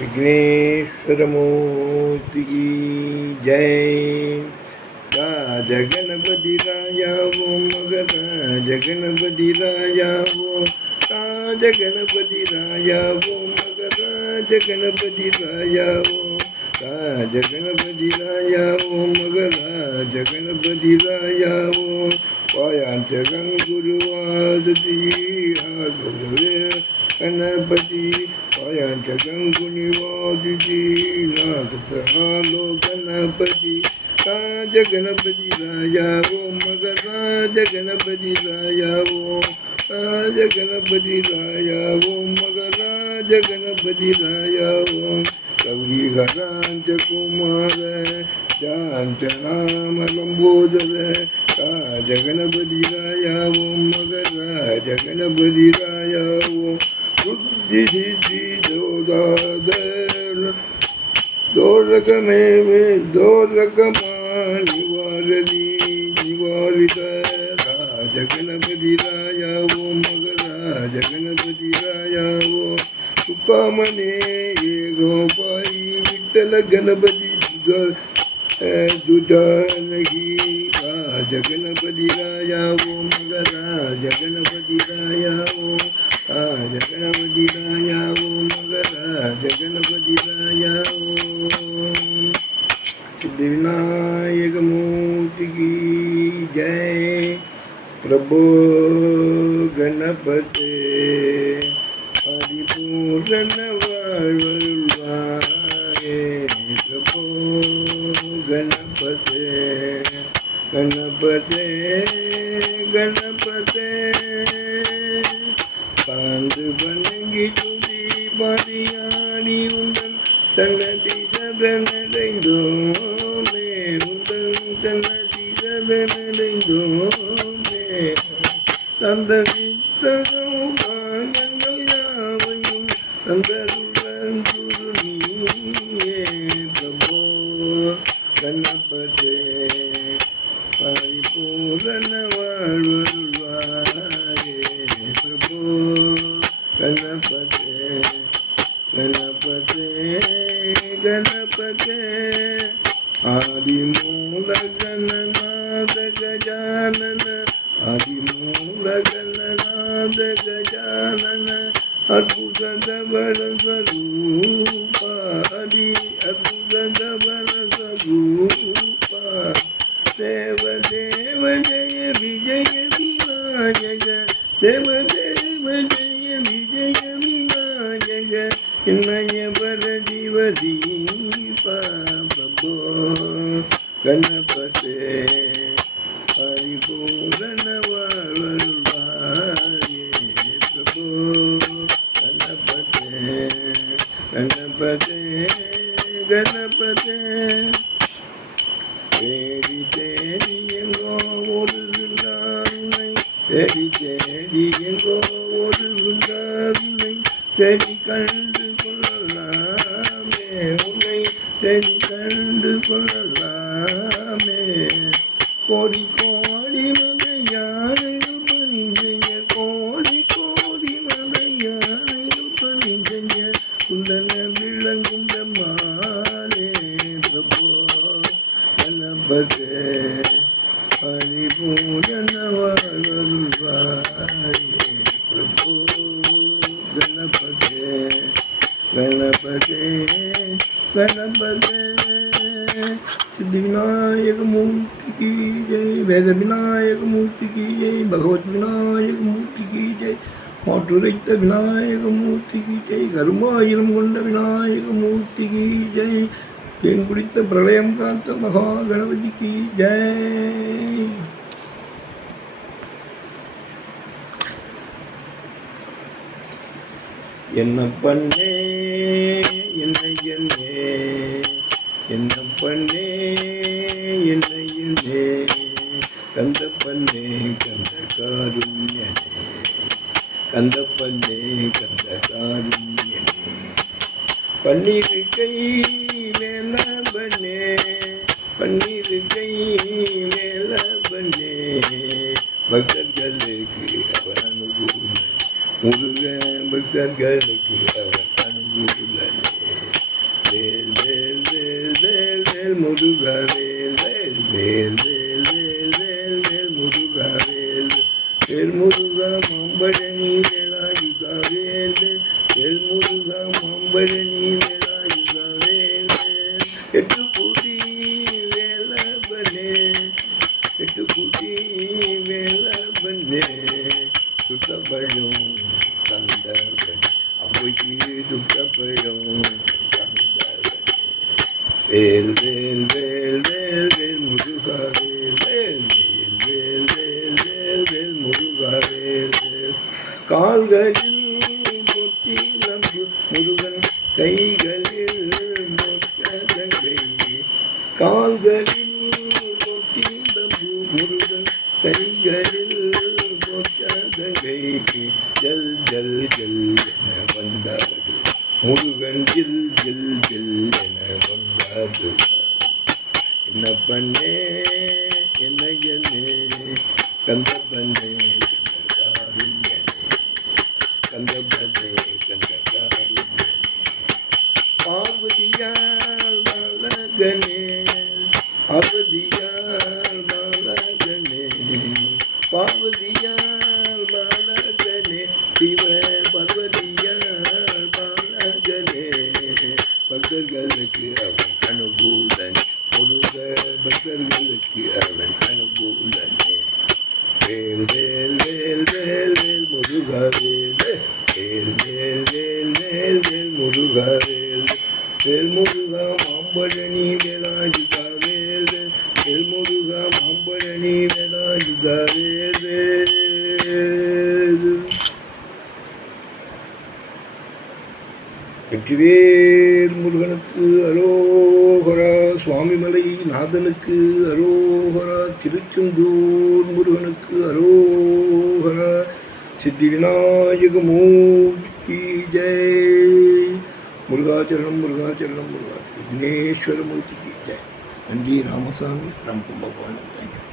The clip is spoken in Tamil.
विघ्नेश्वरमूर्ति की जय। राज गणपति राया वो मगर राज गणपति राया वो राज गणपति राया वो मगर राज गणपति राया वो राज गणपति राया वो मगर राज गणपति राया वो पायांच गंगुरुवादती गणपति पायांच गंगुनिवादिती नागलो गणपति राज गणपति राया वो मगर राज गणपति राया वो राज गणपति राया वो मगर राज गणपति राया वो गौरी हरांच कुमार जांच नाम लंबोदर राज गणपति राया वो मगर राज गणपति राया वो बुद्धि सिद्धि निवारित राज गणपति राया वो मगर राज गणपति राया वो सुकामने गोपाई विठ्ठल गणपति दुजानगी राज गणपति राया वो मगर राज गणपति राया वो राज गणपति राया वो मगर राज गणपति राया वो सिद्धिविनायक मूर्ति की जय। प्रभो गणपते परिपूर्ण वाळवाये प्रभो गणपते गणपते गणपते पांडु बनगी तुझी पादियानी उंदन सन्नति சரணடைந்தோமே உந்தன் சன்னதி சரணடைந்தோமே சந்ததித்ததும் பாகங்கள் யாவையும் சந்தருடன் குருநீயே பிரபோ கணபதே பரிபூரண வாழ்வாயே பிரபோ கணபதே गणपते गणपते आदिमूल गणनाथ गजानन आदिमूल गणनाथ गजानन अद्भुत बल स्वरूपा हरि अद्भुत बल स्वरूपा देव देव जय विजय विनायक देव देव जय विजय विनायक चिन्मय वर जीव दीपा प्रभो गणपते परिपूर्ण वाळवाये प्रभो गणपते गणपते गणपते தேடி தேடி எங்கோ ஒரு விருந்தாருனை தேடி தேடி எங்கோ ஒரு விருந்தாருனை தேடி கண்டு கொள்ளலாமே உன்னை தேடி கண்டு கொள்ளலாமே கோடி கோடி மதை யாரையும் பணி செய்ய கோடி கோடி மதை யாரையும் பணி செய்ய உந்தன விளங்கும் பெம்மானே பிரபோ गणपते परिपूर्ण वाळवाये प्रभो गणपते गणपते गणपते सिद्धिविनायक मूर्ति की जय। वेद विनायक मूर्ति की जय। भगवत विनायक मूर्ति की जय। माटुरैत्त विनायक मूर्ति की जय। கருமாயிரம் கொண்ட விநாயக மூர்த்தி की जय। தேன் குடித்த பிரளயம் காத்த மகா கணபதிக்கு ஜெய். என்ன பண்ணே என்னை என்னே என்ன பண்ணே என்னை என்னே கந்த பண்ணே கந்த காருண்யனே கந்த பண்ணே கந்த காருண்யனே பன்னீர் கை மேல பண்ணே பன்னீர் கை மேல பண்ணே பக்தர்களுக்கு அவர் அனுகூல முருக பக்தர்களுக்கு அவர் அனுகூலனே முருகா வேல் வேல் வேல் வேல் வேல் வேல் வேல் முருகா வேல் வேல் முருகா மாம்பழனி வேலாயுதா வேல் வேல் முருகா மாம்பழனி வேலாயுதா வேல் வேல் எட்டுக்குடி வேலவனே எட்டுக்குடி வேலவனே சுட்டப்பழும் தந்தவன் அவைக்கு சுட்டப்பழும் தந்தவன் வேல் வேல் வேல் வேல் வேல் முருகா வேல் வேல் வேல் வேல் வேல் வேல் வேல் முருகா வேல் வேல் கால்களில் பொத்தி நம்பு முருகன் கைகளில் மொட்டகை கால்களில் பொத்தி நம்பு முருகன் கைகளில் மொட்டகை ஜல் ஜல் ஜல் என வந்தது முருகன் ஜில் ஜில் ஜில் என வந்தது என்ன பண்ணே என்ன கந்த பண்ணே கந்த பண்ணே கந்த காருண்யனே பார்வதியால் மலகனே பார்வதியால் மலகனே பார்வதியால் மலகனே சிவ பார்வதியால் மலகனே பக்தர்களுக்கு அவன் அனுகூலன் முருக பக்தர்களுக்கு அவன் அனுகூலனே வேல் வேல் வேல் வேல் வேல் முருகா வேல் வேல் வேல் வேல் வேல் வேல் முருகா வேல் வேல் முருகா மாம்பழனி வேலாயுதா வேல் வேல் முருகா மாம்பழனி வேலாயுதா வேல் வேல் வெற்றிவேல் முருகனுக்கு அரோகரா சுவாமிமலை நாதனுக்கு அரோகரா திருச்செந்தூர் முருகனுக்கு அரோகரா சித்தி விநாயக மூர்த்தி ஜெய் முருகாச்சரணம் முருகாச்சரணம் முருகா விக்னேஸ்வர மூர்த்திக்கு ஜெய் நன்றி ராமசாமி ரம் கும்பகோணம் தேங்க்யூ